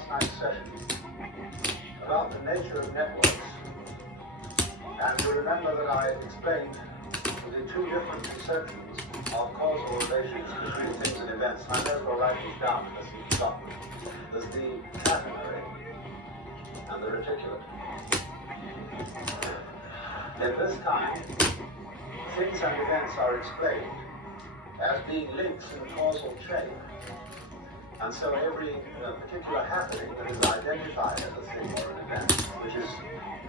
last night's session about the nature of networks. And you remember that I explained the two different conceptions of causal relations between things and events. I may as well write these down unless you've forgotten. There's the catenary and the reticulate. In this kind, things and events are explained as being links in a causal chain. And so every particular happening that is identified as a thing or an event, which is,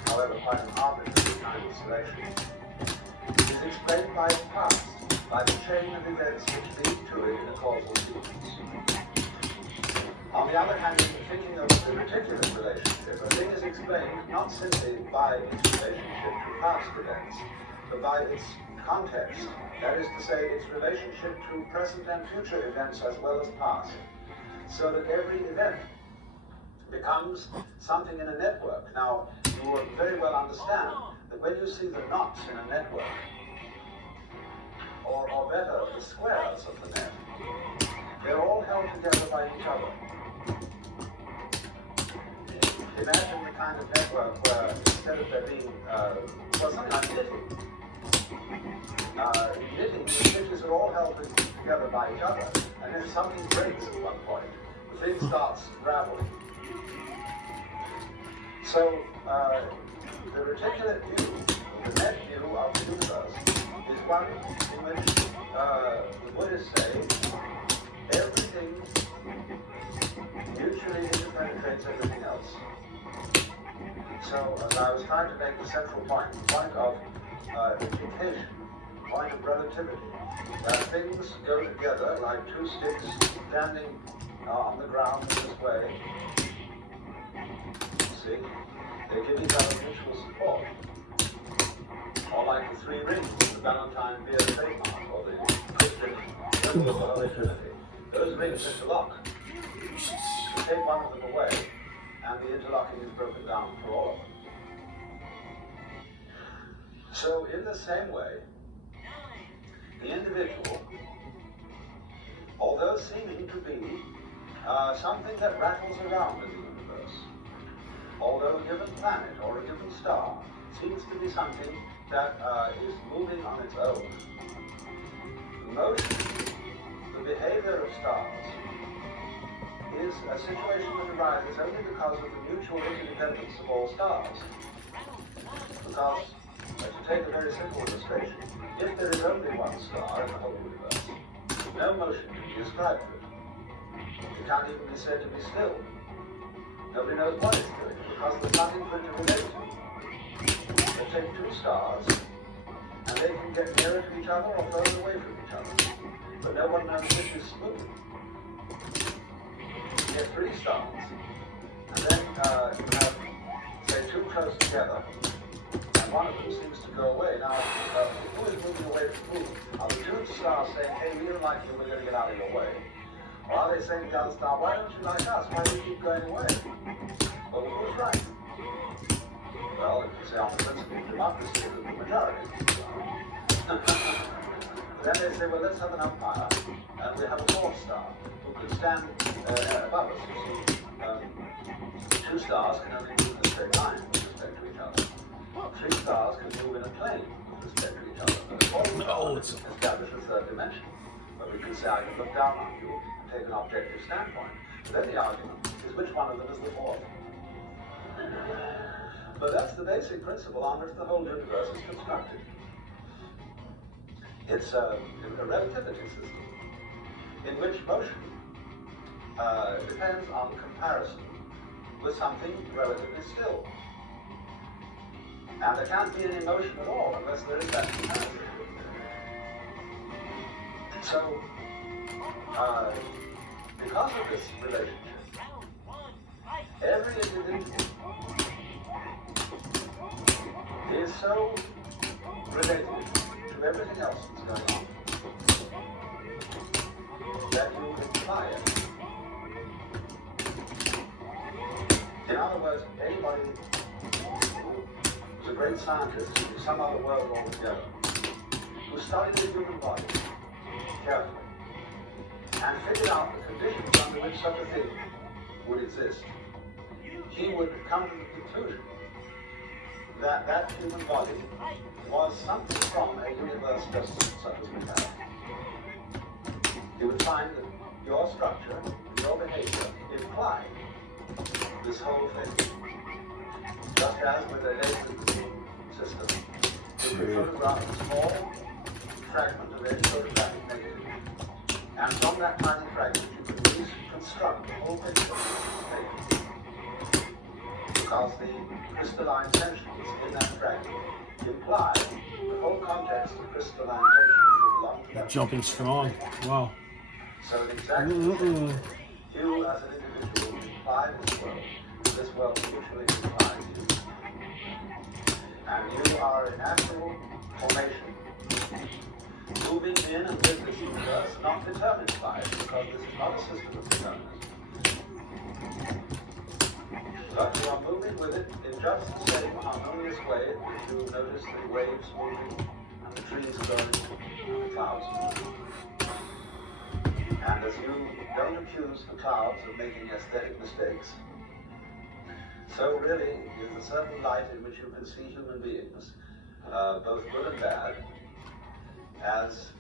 however, quite an arbitrary kind of selection, is explained by its past, by the chain of events which lead to it in a causal sequence. On the other hand, in thinking of the reticulate relationship, a thing is explained not simply by its relationship to past events, but by its context, that is to say, its relationship to present and future events as well as past, so that every event becomes something in a network. Now, you will very well understand that when you see the knots in a network, or better, the squares of the net, they're all held together by each other. Imagine the kind of network where instead of there being, something like knitting, the stitches are all held together by each other, and if something breaks at one point, the thing starts raveling. So, the reticulate view, the net view of the universe, is one in which the Buddhists say everything mutually interpenetrates everything else. So, as I was trying to make the central point, the point of implication, the point of relativity, that things go together like two sticks standing on the ground in this way. See? They give each other mutual support. Or like the three rings in the Valentine beer trademark, or the Christian symbol of the Holy Trinity. Those rings interlock. You take one of them away, and the interlocking is broken down for all of them. So in the same way, the individual, although seeming to be something that rattles around in the universe, although a given planet or a given star seems to be something that is moving on its own, the motion, the behavior of stars, is a situation that arises only because of the mutual interdependence of all stars. Because, to take a very simple illustration, if there is only one star in the whole universe, no motion can be ascribed to it. It can't even be said to be still. Nobody knows what it's doing, because there's nothing for it to relate to. They take two stars, and they can get nearer to each other or further away from each other. But no one knows which is smooth. You get three stars, and then you have, say, two close together, and one of them seems to go away. Now, who is moving away from who? Are the two stars saying, hey, we don't like you, we're going to get out of your way? Or are they saying to the other star, why don't you like us? Why do you keep going away? Well, who's right? Well, if you say on the principle of democracy, the majority. Then they say, well, let's have an umpire, and we have a fourth star who can stand above us. You see, two stars can only move in a straight line with respect to each other. Three stars can move in a plane with respect to each other. And it's establish a third dimension. But we can say, I can look down on you and take an objective standpoint. But then the argument is which one of them is the fourth. But that's the basic principle on which the whole universe is constructed. It's a relativity system in which motion depends on comparison with something relatively still. And there can't be any motion at all unless there is that comparison. So, because of this relationship, every individual is so related to everything else that's going on that you imply it. In other words, anybody who's a great scientist in some other world altogether, who studied the human body carefully and figured out the conditions under which such a thing would exist, he would come to the conclusion that that human body was something from a universe just such as we have. He would find that your structure, your behavior implied this whole thing. Just as with a laser system, you could photograph a small fragment of a photographic negative, and from that tiny fragment you could reconstruct the whole picture of the page. Because the crystalline tensions in that fragment imply the whole context of crystalline tensions that belong to that. Jumping strong. Wow. So exactly the same. You as an individual imply this world mutually implies you. And you are a natural formation, moving in and with this universe, not determined by it, because this is not a system of determinism. But you are moving with it in just the same harmonious way that you notice the waves moving and the trees growing and the clouds moving. And as you don't accuse the clouds of making aesthetic mistakes, so really is a certain light in which you can see human beings, both good and bad, as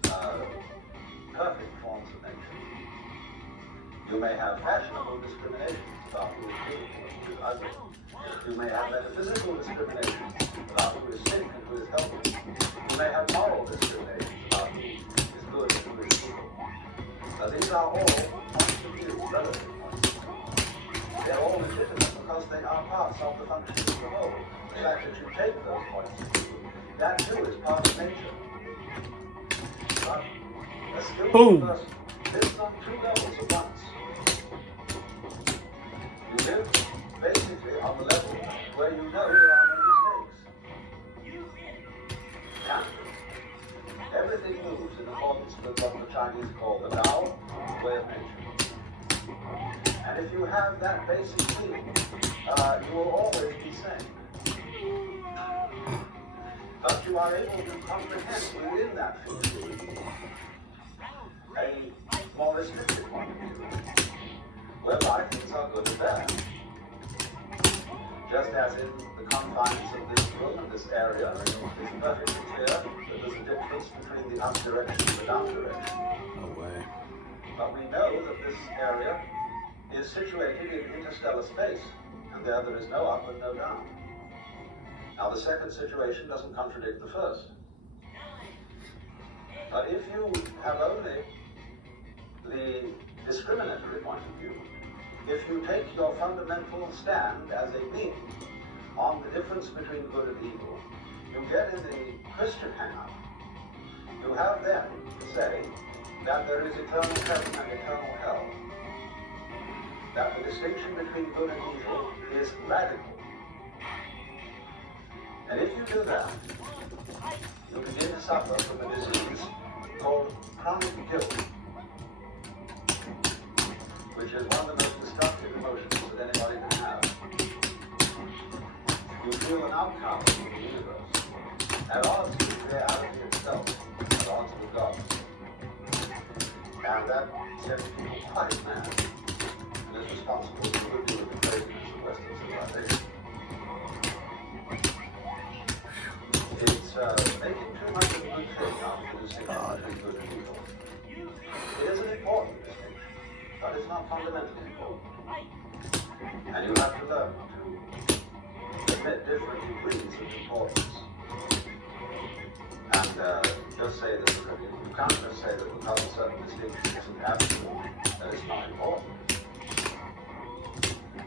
perfect forms of nature. You may have fashionable discriminations about who is beautiful and who is ugly. You may have metaphysical discriminations about who is sick and who is healthy. You may have moral discriminations about who is good and who is evil. But these are all points of view, relative points of view. They're all legitimate because they are parts of the function of the whole. The fact that you take those points of view, that too is part of nature. But a skillful person lives on two levels at once. You live basically on the level where you know there are no mistakes. And everything moves in accordance with what the Chinese call the Tao, way of nature. And if you have that basic feeling, you will always be sane. But you are able to comprehend within that feeling a more restricted point of view, whereby things are good and bad. Just as in the confines of this room and this area, it's perfectly clear that there's a difference between the up direction and the down direction. No way. But we know that this area is situated in interstellar space, and there is no up and no down. Now the second situation doesn't contradict the first. But if you have only the discriminatory point of view, if you take your fundamental stand as a being on the difference between good and evil, you get in the Christian hang-up. You have then to say that there is eternal heaven and eternal hell. That the distinction between good and evil is radical. And if you do that, you begin to suffer from a disease called chronic guilt, which is one of the most destructive emotions that anybody can have. You feel an outcast in the universe, at odds with reality itself, at odds with God. And that sends people quite mad, and is responsible for a good deal of the craziness of Western civilization. It's making too much of a good thing out of the distinction between good and evil. It is an important distinction, but it's not fundamentally important. And you have to learn to admit different degrees of importance. And just say that you can't just say that because a certain distinction isn't absolute, that it's not important.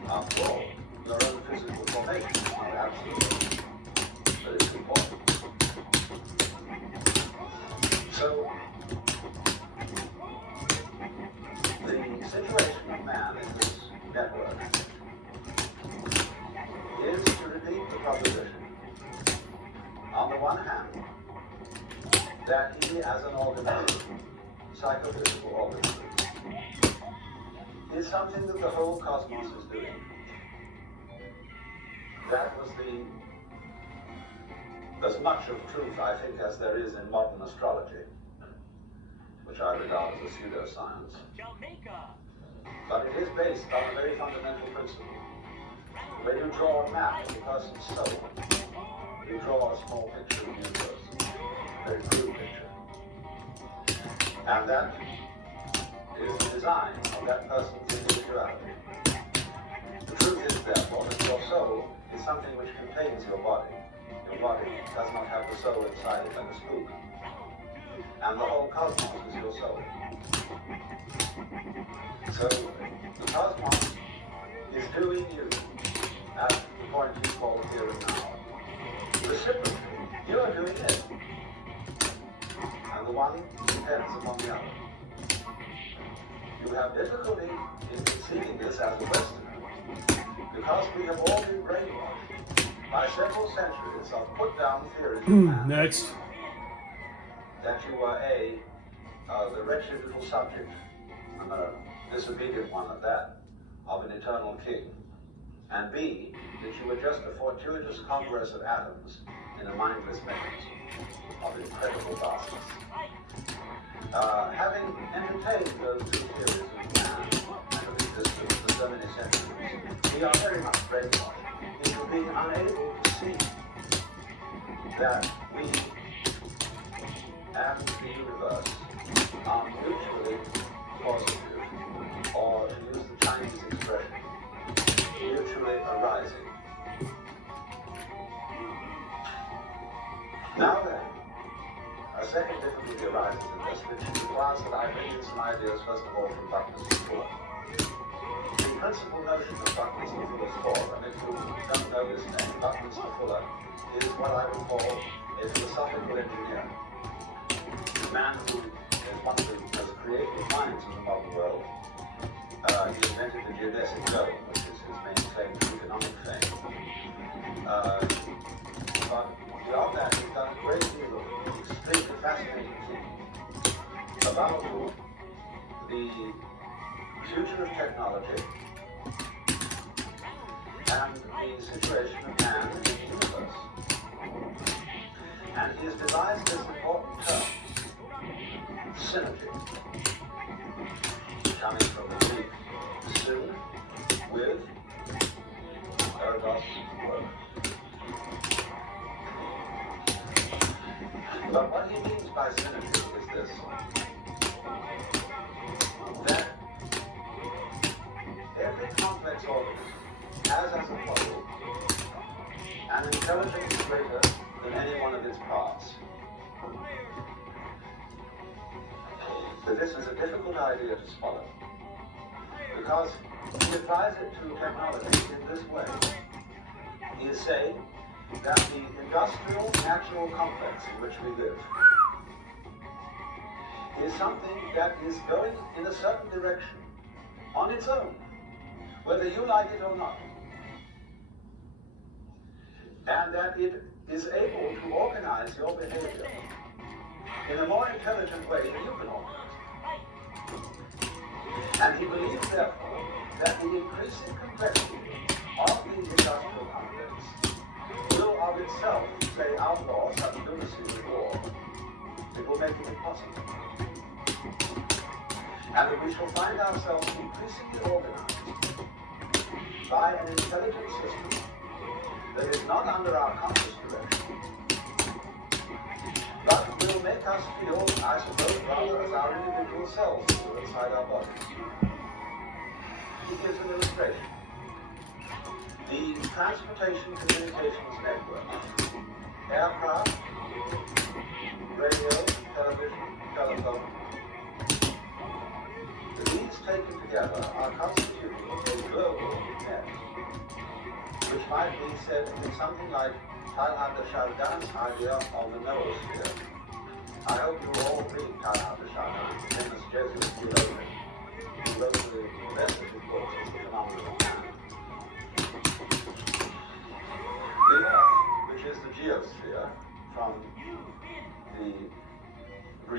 After all, your own physical formation is not absolute, but it's important. So, the situation of man in this network is to repeat the proposition, on the one hand, that he as an organism, psychophysical organism, is something that the whole cosmos is doing. That was as much of truth, I think, as there is in modern astrology, which I regard as a pseudoscience. but it is based on a very fundamental principle. When you draw a map of a person's soul, you draw a small picture of the universe, a very crude picture. And that is the design of that person's individuality. The truth is, therefore, that your soul is something which contains your body. Your body does not have the soul inside it like a spook. And the whole cosmos is your soul. So, the cosmos is doing you at the point you call here and now. Reciprocally, you are doing it. And the one depends upon the other. You have difficulty in conceiving this as a Westerner because we have all been brainwashed by several centuries of put-down theories of man. Next. That you were A, the wretched little subject, and a disobedient one at that, of an eternal king, and B, that you were just a fortuitous congress of atoms in a mindless mechanism of incredible vastness. Having entertained those two theories of man and of existence for so many centuries, we are very much brainwashed into being unable to see that we and the universe are mutually positive, or to use the Chinese expression, mutually arising. Now then, a second difficulty arises in this, which requires that I bring in some ideas, first of all, from Buckminster Fuller. The principal notion of Buckminster Fuller's thought, and if you don't know this name, Buckminster Fuller is what I would call a philosophical engineer. A man who is one of the most creative minds in the modern world. He invented the geodesic zone, which is his main claim to economic fame. But beyond that, he's done a great deal of extremely fascinating things about the future of technology and the situation of man in the universe. And he has devised this important term, synergy, coming from the Greek syn, with, ergos, work. But what he means by synergy is this, that every complex organism has as a whole an intelligence greater than any one of its parts. But this is a difficult idea to swallow, because he applies it to technology in this way. He is saying that the industrial natural complex in which we live is something that is going in a certain direction on its own, whether you like it or not. And that it is able to organize your behavior in a more intelligent way than you can organize. And he believes, therefore, that the increasing complexity of the industrial complex will of itself, say, outlaw such lunacy as war. It will make it impossible. And that we shall find ourselves increasingly organized by an intelligent system that is not under our conscious direction, but will make us feel, I suppose, rather as our individual selves do inside our bodies. He gives an illustration. The transportation communications network, aircraft, radio, television, telephone, these taken together are constituting a global net, which might be said to be something like Teilhard de Chardin's idea of the noosphere. I hope you all read Teilhard de Chardin, the famous Jesuit theologian, who wrote the best of his books on the phenomenon of man. The Earth, which is the geosphere, from the